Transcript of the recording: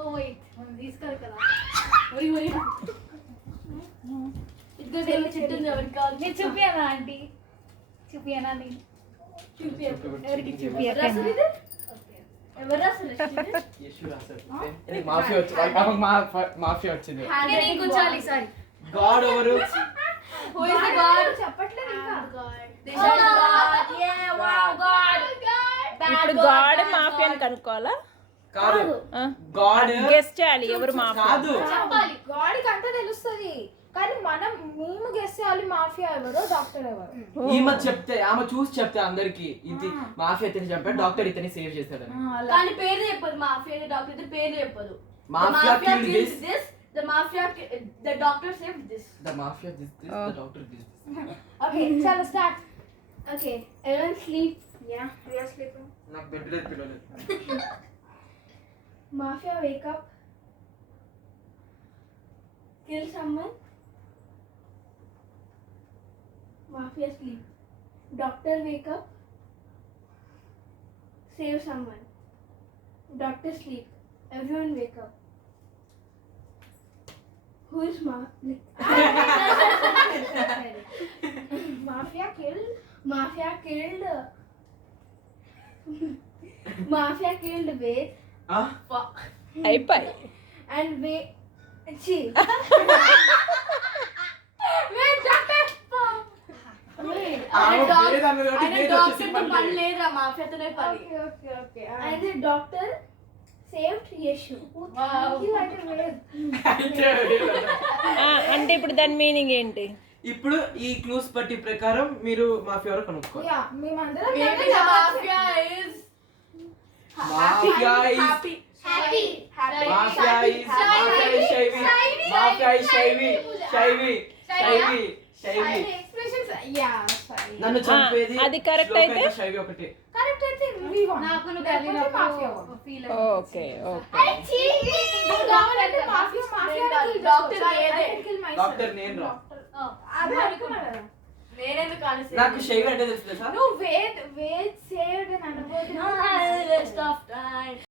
ఓ వెయిట్ మనం తీసుకోరు కదా ఒరి ఒరి ఇద్దరు వెళ్ళి చెట్టు ఎవరికి కావాలి నేను చూపియానా ఆంటీ చూపియానా నేను ఎవరికి చూపియా ఎవరు రాసారు యశు రాసాడు మాఫియా వచ్చింది మాఫియా వచ్చింది నేను ఇంకొంచాలి సారీ గాడ్ ఎవరు హూ ఇస్ ద గాడ్ చెప్పట్లేదు ఇంకా this is God yeah wow God ఇప్పుడు గాడ్ మాఫియా అని కనుక్కోవాలా కాదు గాడ్ గెస్ట్ చేయాలి ఎవరు మాఫియా కాదు చెప్పాలి గాడికి అంతా తెలుస్తుంది కానీ మేము గెస్ చేయాలి మాఫియా ఎవరో డాక్టర్ ఎవరు ఈమె చెప్తే ఆమె చూసి చెప్తే అందరికి ఇది మాఫియా ఇతని చెప్పాడు డాక్టర్ ఇతని సేవ్ చేశాడని కానీ పేరు చెప్పదు మాఫియా డాక్టర్ అయితే పేరు చెప్పదు mafia killed this the mafia the doctor saved this the mafia this the doctor this okay చలో start okay everyone sleep yeah we are sleeping నాకు బెడ్ లేదు పిల్లలేదు mafia wake up kill someone mafia sleep doctor wake up save someone doctor sleep everyone wake up who is mafia killed Ved fuck అయిపోయి and wait see wait doctor wait doctor to పని లేదురా మాఫియాతోనే పని okay and the doctor saved Yeshu wow అంటే ఇప్పుడు దాని మీనింగ్ ఏంటి ఇప్పుడు ఈ క్లూస్ పట్టి ప్రకారం మీరు మాఫియా ఎవరో కనుక్కోవాలి యా మేమందరం maybe the mafia is mafia is happy mafia is శైవి ఎక్స్ప్రెషన్స్ యా సారీ నన్ను చంపేది అది correct అయితే? శైవి ఒకటి కరెక్ట్ అయితే వి వాంట్ నాకు నువ్వు మాఫియా ఫీల్ ఓకే ఓకే కావాలంటే మాఫియా డాక్టర్ ఏదే డాక్టర్ నేను రా అదే అనుకున్నా కదా నేనెందుకు కానిసి నాకు శైవి అంటే తెలుసు తెలుసా నువ్వు వేద్ సేవ్డ్ అని అనబోతున్నా stop time